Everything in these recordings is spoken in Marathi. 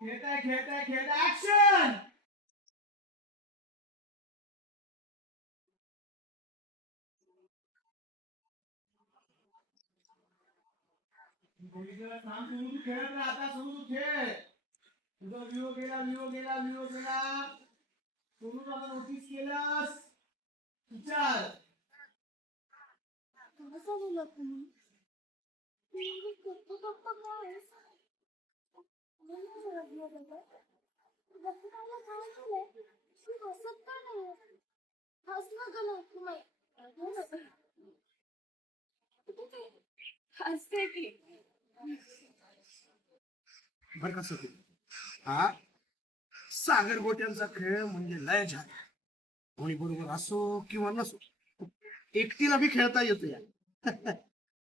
खेळताय खेळताय खेळताय ऍक्शन. खेळत राहता सोनू खेळ. तुझा विवो गेला विवो गेला विवो गेला. सोनू आता नोटीस केलास विचार. कसं बोलत तुम्ही? गप्प गप्प काय? गप्पाला काय झालंय? तू हसत का नाही? हसणं गं तुम्ही. हसते की. बर कसं ते हा सागर गोट्यांचा खेळ म्हणजे लय झाला. कोणी बरोबर असो किंवा नसो एकटीला बी खेळता येतो या.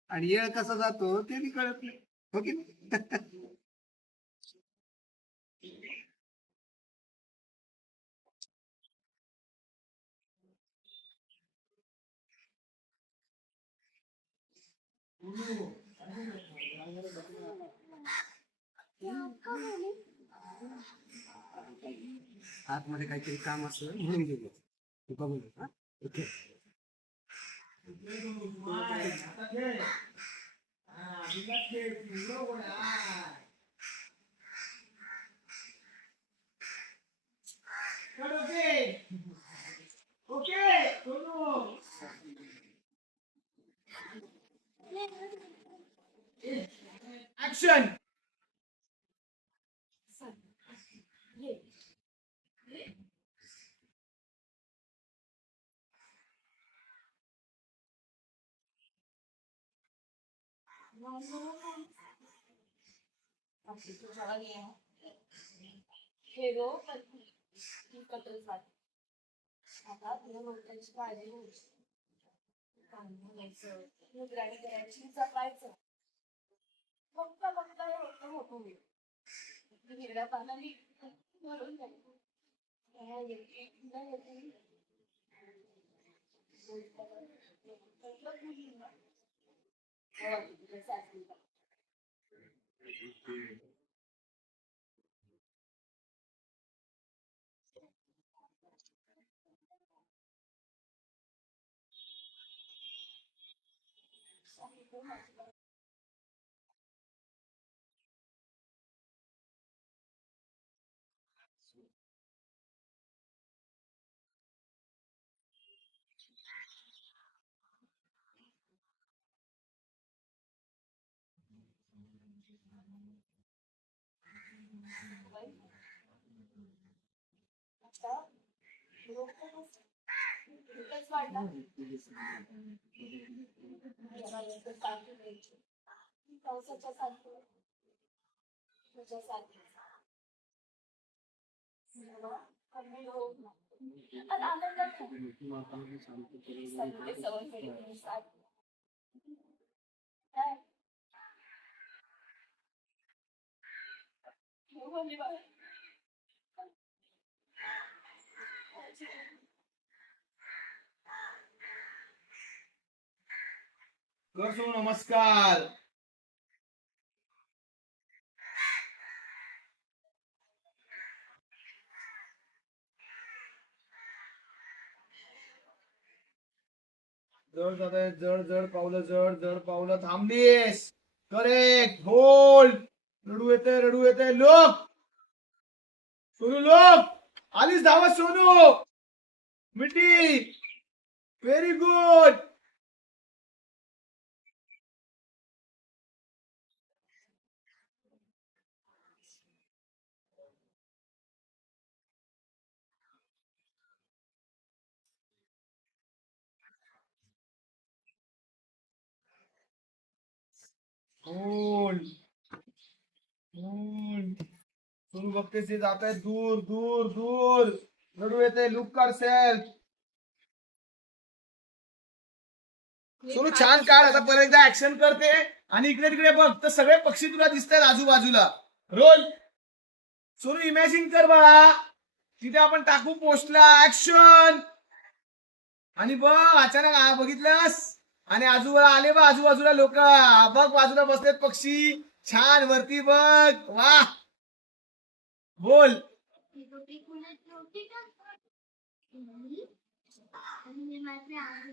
आणि येळ कसा जातो ते बी कळत नाही, हो की नाही? आतमध्ये काहीतरी काम असलं म्हणून गेलो. तू बघून घे, हा? ओके. ऍक्शन. हेरो आता तुला लोकांची काळजी घ्यायची. काम घ्यायचं, निगराणी करायची, जपायचं. बघता बघता हे होतं होईल. हिरड्या पानांनी भरून जायचं. काय येते, तुला येते. पावसाच्या सारखं तुझ्यासारखं कमी होत नाही. आणि आनंदात सगळे सवय केली साथ काय बोलली बाबा. करतो नमस्कार. जड जात आहे, जड जड पावलं, जड जड पावलं. थांबलीस. करेक्ट. होल्ड. रडू येते लोक. सोनू लोक. आलीस धावत सोनू. मिठी. Very good. Hold. Hold. Sonu बघतेस ते जात आहे दूर दूर दूर. रडू येते. लुक कर सेल्फ. सोनू छान काढ. आता परत एकदा ऍक्शन करते आणि इकडे तिकडे बघ तर सगळे पक्षी तुला दिसत आहेत आजूबाजूला. रोल. सोनू इमॅजिन कर बाळा. तिथे आपण टाकू पोस्टला. ऍक्शन. आणि बघ अचानक बघितलंस आणि आजूबाजूला आले बघ आजूबाजूला लोक बघ बाजूला बसलेत पक्षी छान वरती बघ वा बोल ती रोटी कुणाची होती का? नाही. आणि मी माझे आहे.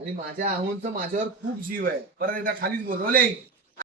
आणि माझ्या आहोंचा माझ्यावर खूप जीव आहे परत एकदा खालीच बोल रोलिंग